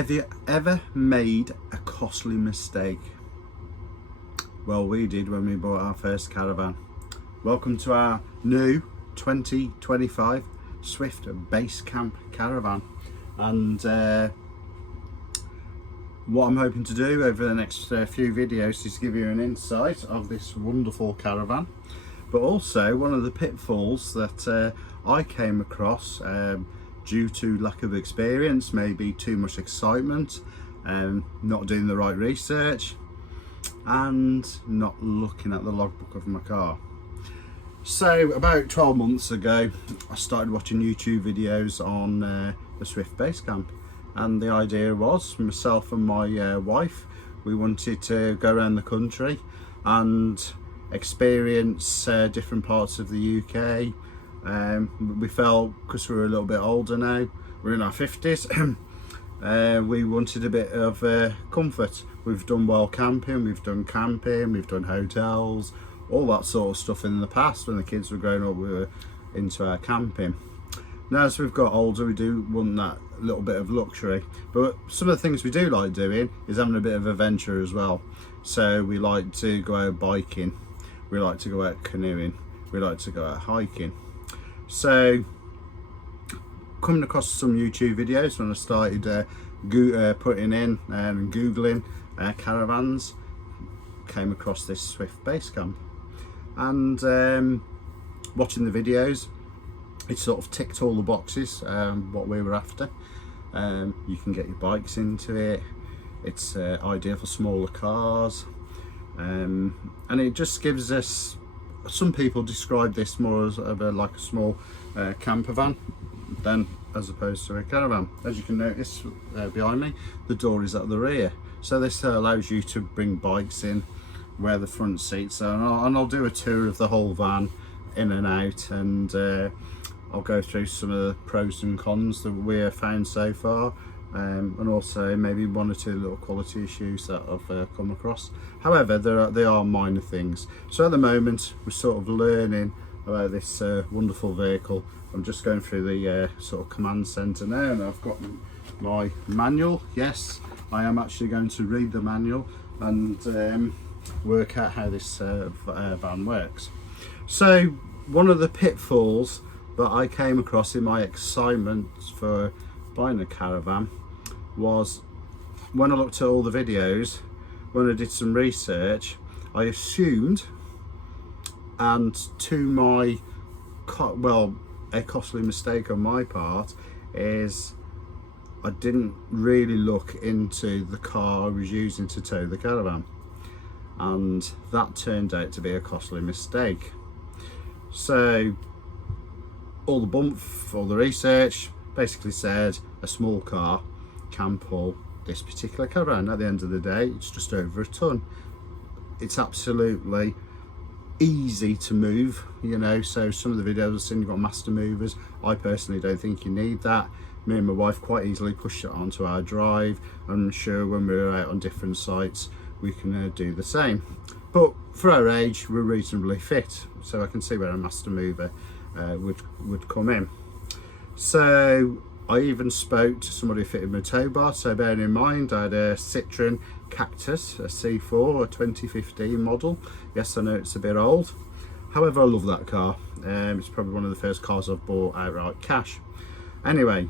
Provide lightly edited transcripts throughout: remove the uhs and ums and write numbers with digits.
Have you ever made a costly mistake? Well, we did when we bought our first caravan. Welcome to our new 2025 Swift Base Camp caravan. And what I'm hoping to do over the next few videos is give you an insight of this wonderful caravan, but also one of the pitfalls that I came across due to lack of experience, maybe too much excitement, not doing the right research, and not looking at the logbook of my car. So about 12 months ago, I started watching YouTube videos on the Swift Base Camp, and the idea was, myself and my wife, we wanted to go around the country and experience different parts of the UK. We felt, because we're a little bit older now, we're in our 50s, we wanted a bit of comfort. We've done wild camping, we've done camping, we've done hotels, all that sort of stuff in the past. When the kids were growing up, we were into our camping. Now as we've got older, we do want that little bit of luxury, but some of the things we do like doing is having a bit of adventure as well. So we like to go out biking, we like to go out canoeing, we like to go out hiking. So coming across some YouTube videos when I started putting in and googling caravans, came across this Swift Base Camp, and watching the videos, it sort of ticked all the boxes what we were after. You can get your bikes into it, it's ideal for smaller cars, and it just gives us, some people describe this more as like a small camper van than as opposed to a caravan. As you can notice behind me, the door is at the rear, so this allows you to bring bikes in where the front seats are, and I'll do a tour of the whole van in and out, and I'll go through some of the pros and cons that we have found so far, and also maybe one or two little quality issues that I've come across. However, they are minor things. So at the moment we're sort of learning about this wonderful vehicle. I'm just going through the sort of command centre now, and I've got my manual. Yes, I am actually going to read the manual and work out how this van works. So one of the pitfalls that I came across in my excitement for buying a caravan was, when I looked at all the videos, when I did some research, I assumed, and to my, well, a costly mistake on my part, is I didn't really look into the car I was using to tow the caravan, and that turned out to be a costly mistake. So all the research basically said a small car can pull this particular caravan. At the end of the day, it's just over a ton. It's absolutely easy to move, you know. So some of the videos I've seen, you've got master movers. I personally don't think you need that. Me and my wife quite easily pushed it onto our drive. I'm sure when we're out on different sites we can do the same, but for our age we're reasonably fit, so I can see where a master mover would come in. So I even spoke to somebody who fitted my tow bar. So bearing in mind, I had a Citroen Cactus, a C4, a 2015 model. Yes, I know it's a bit old, however I love that car. It's probably one of the first cars I've bought outright cash. Anyway,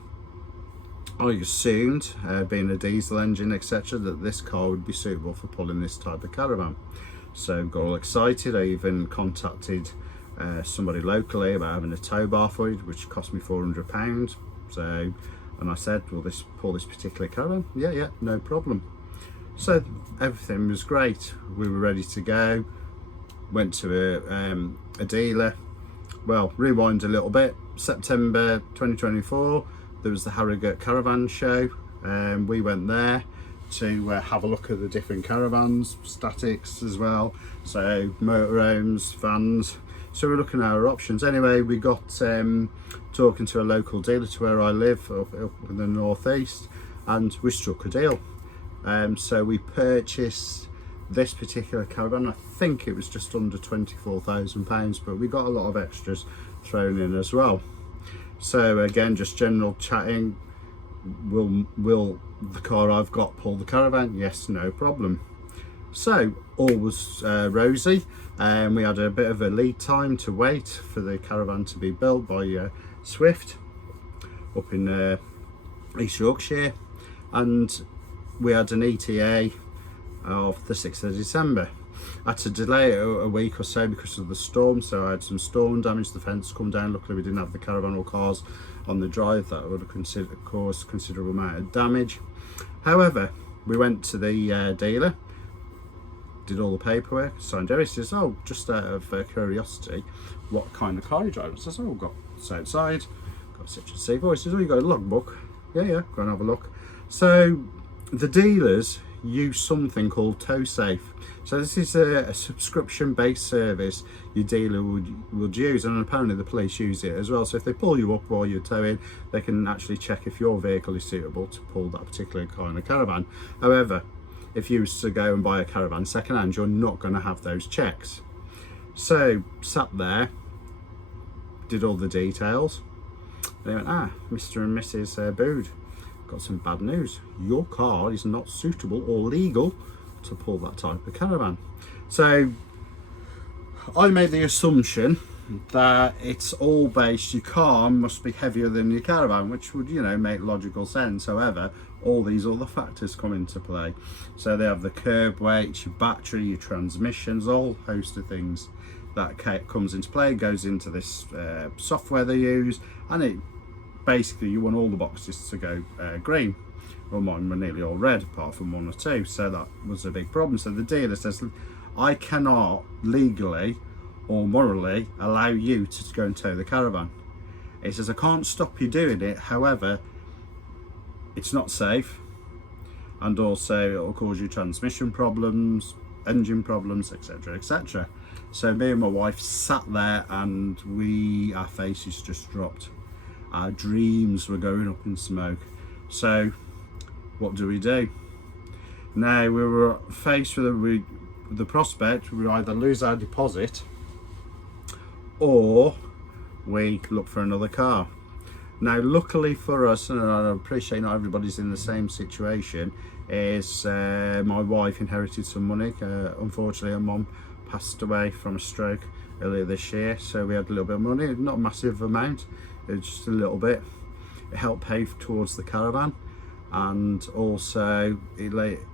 I assumed, being a diesel engine etc, that this car would be suitable for pulling this type of caravan. So got all excited. I even contacted somebody locally about having a tow bar for it, which cost me £400. So, and I said, will this pull this particular caravan? Yeah, no problem. So everything was great. We were ready to go. Went to a dealer. Well, rewind a little bit. September 2024, there was the Harrogate Caravan Show. We went there to have a look at the different caravans, statics as well, so motorhomes, vans. So we're looking at our options. Anyway, we got talking to a local dealer to where I live, up in the northeast, and we struck a deal. So we purchased this particular caravan. I think it was just under £24,000, but we got a lot of extras thrown in as well. So again, just general chatting, will the car I've got pull the caravan? Yes, no problem. So all was rosy, and we had a bit of a lead time to wait for the caravan to be built by Swift up in East Yorkshire, and we had an ETA of the 6th of December. I had to delay it a week or so because of the storm, so I had some storm damage, the fence come down. Luckily we didn't have the caravan or cars on the drive that would have caused considerable amount of damage. However, we went to the dealer, did all the paperwork, signed everything. He says, oh, just out of curiosity, what kind of car you drive? I says, oh, I've got outside, got such a C4. He says, oh, you got a logbook? Yeah, go and have a look. So the dealers use something called Tow Safe. So this is a subscription based service your dealer would use, and apparently the police use it as well. So if they pull you up while you're towing, they can actually check if your vehicle is suitable to pull that particular kind of caravan. However, if you was to go and buy a caravan second hand, you're not going to have those checks. So sat there, did all the details, and they went, Mr. and Mrs. Bood, got some bad news. Your car is not suitable or legal to pull that type of caravan. So I made the assumption that it's all based, your car must be heavier than your caravan, which would, make logical sense. However, all these other factors come into play. So they have the curb weight, your battery, your transmissions, a whole host of things that comes into play, goes into this software they use, and it basically, you want all the boxes to go green. Well, mine were nearly all red apart from one or two, so that was a big problem. So the dealer says, I cannot legally or morally allow you to go and tow the caravan. He says, I can't stop you doing it, however, it's not safe, and also it will cause you transmission problems, engine problems, etc, etc. So me and my wife sat there, and our faces just dropped. Our dreams were going up in smoke. So what do we do? Now we were faced with the prospect, we either lose our deposit or we look for another car. Now luckily for us, and I appreciate not everybody's in the same situation, is my wife inherited some money. Unfortunately her mum passed away from a stroke earlier this year, so we had a little bit of money, not a massive amount, just a little bit. It helped pay towards the caravan, and also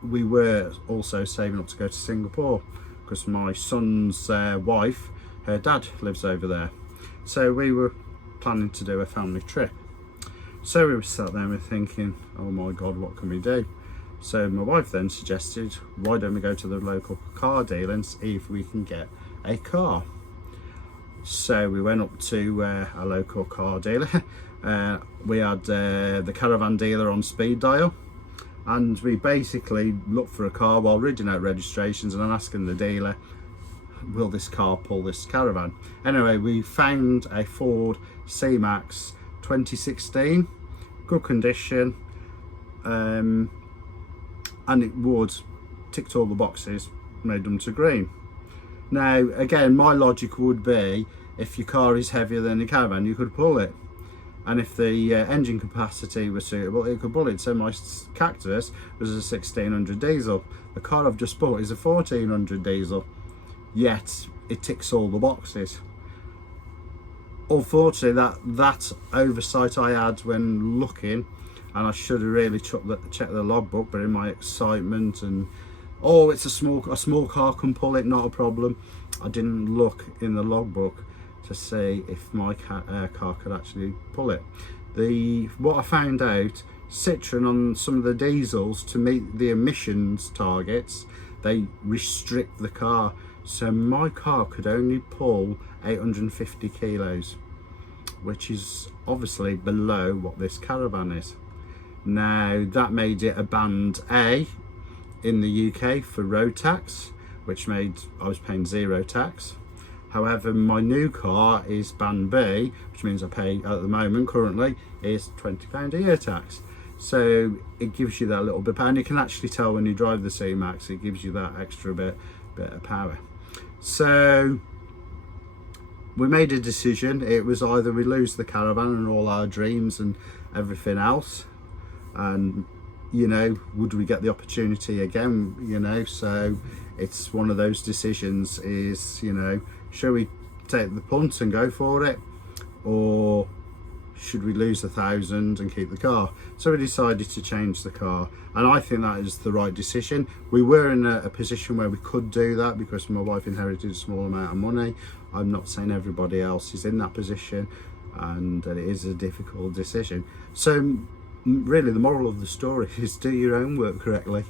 we were also saving up to go to Singapore because my son's wife, her dad lives over there, so we were planning to do a family trip. So we were sat there and we're thinking, oh my god, what can we do? So my wife then suggested, why don't we go to the local car dealer and see if we can get a car. So we went up to a local car dealer. We had the caravan dealer on speed dial, and we basically looked for a car while reading out registrations, and I'm asking the dealer, will this car pull this caravan? Anyway, we found a Ford C-Max 2016, good condition, and it ticked all the boxes, made them to green. Now again, my logic would be, if your car is heavier than the caravan, you could pull it, and if the engine capacity was suitable, it could pull it. So my Cactus was a 1600 diesel, the car I've just bought is a 1400 diesel, yet it ticks all the boxes. Unfortunately, that oversight I had when looking, and I should have really checked the logbook, but in my excitement and it's a small car can pull it, not a problem, I didn't look in the logbook to see if my car could actually pull it. What I found out, Citroen on some of the diesels, to meet the emissions targets, they restrict the car. So my car could only pull 850 kilos, which is obviously below what this caravan is. Now that made it a band A in the UK for road tax, which made I was paying zero tax. However, my new car is band B, which means I pay at the moment currently is £20 a year tax. So it gives you that little bit, and you can actually tell when you drive the C-Max, it gives you that extra bit of power. So we made a decision. It was either we lose the caravan and all our dreams and everything else, and you know, would we get the opportunity again, you know? So it's one of those decisions, is, you know, should we take the punt and go for it, or should we lose 1,000 and keep the car? So we decided to change the car, and I think that is the right decision. We were in a position where we could do that because my wife inherited a small amount of money. I'm not saying everybody else is in that position, and it is a difficult decision. So really the moral of the story is do your own work correctly.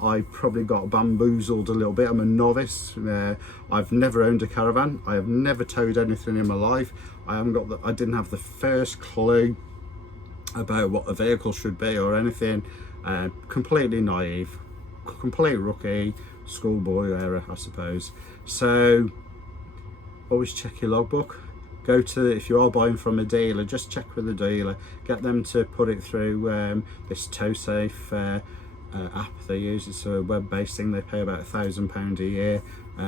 I probably got bamboozled a little bit. I'm a novice. I've never owned a caravan. I have never towed anything in my life. I didn't have the first clue about what a vehicle should be or anything. Completely naive, complete rookie, schoolboy era, I suppose. So always check your logbook. Go to, if you are buying from a dealer, just check with the dealer. Get them to put it through this TowSafe app they use. It's a web-based thing. They pay about £1,000 a year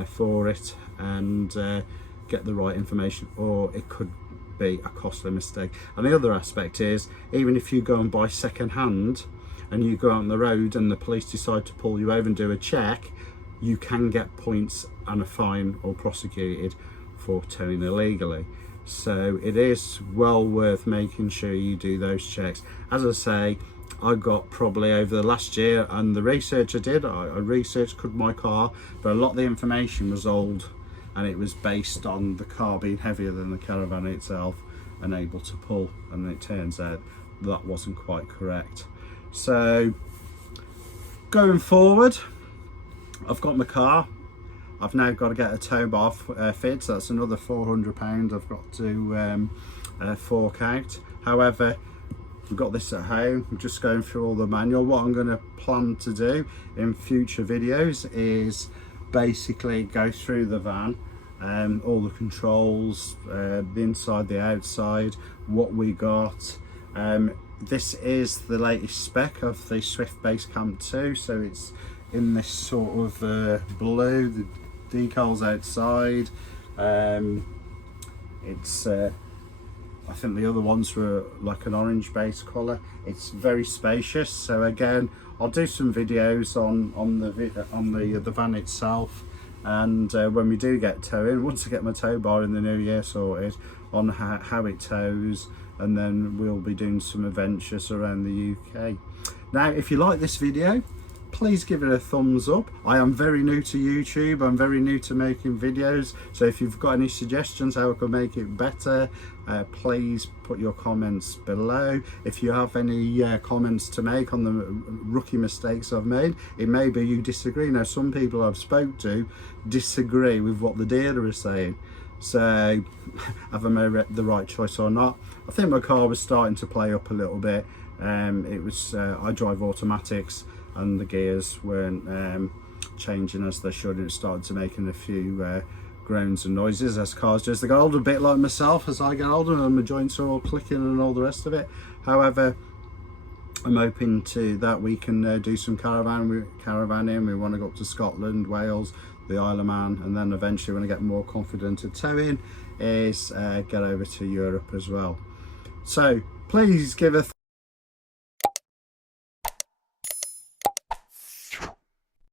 for it, and get the right information, or it could be a costly mistake. And the other aspect is, even if you go and buy second hand and you go out on the road and the police decide to pull you over and do a check, you can get points and a fine or prosecuted for towing illegally. So it is well worth making sure you do those checks. As I say, I got probably over the last year, and the research I did, I researched could my car, but a lot of the information was old, and it was based on the car being heavier than the caravan itself and able to pull, and it turns out that wasn't quite correct. So going forward, I've got my car. I've now got to get a tow bar fit, so that's another £400 I've got to fork out. However, we've got this at home. I'm just going through all the manual. What I'm going to plan to do in future videos is basically go through the van, all the controls, the inside, the outside, what we got. This is the latest spec of the Swift Base Camp 2, so it's in this sort of blue, the decals outside. It's I think the other ones were like an orange base colour. It's very spacious. So again, I'll do some videos on the van itself, and when we do get towing, once I get my tow bar in the new year sorted, on how it tows, and then we'll be doing some adventures around the UK. Now, if you like this video, please give it a thumbs up. I am very new to YouTube. I'm very new to making videos. So if you've got any suggestions how I can make it better, please put your comments below. If you have any comments to make on the rookie mistakes I've made, it may be you disagree. Now, some people I've spoke to disagree with what the dealer is saying. So have I made the right choice or not? I think my car was starting to play up a little bit. It was I drive automatics, and the gears weren't changing as they should, and it started to making a few groans and noises as cars do as they get older, a bit like myself as I get older, and my joints are all clicking and all the rest of it. However, I'm hoping that we can do some caravanning. We want to go up to Scotland, Wales, the Isle of Man, and then eventually when I get more confident at towing is get over to Europe as well. So please give a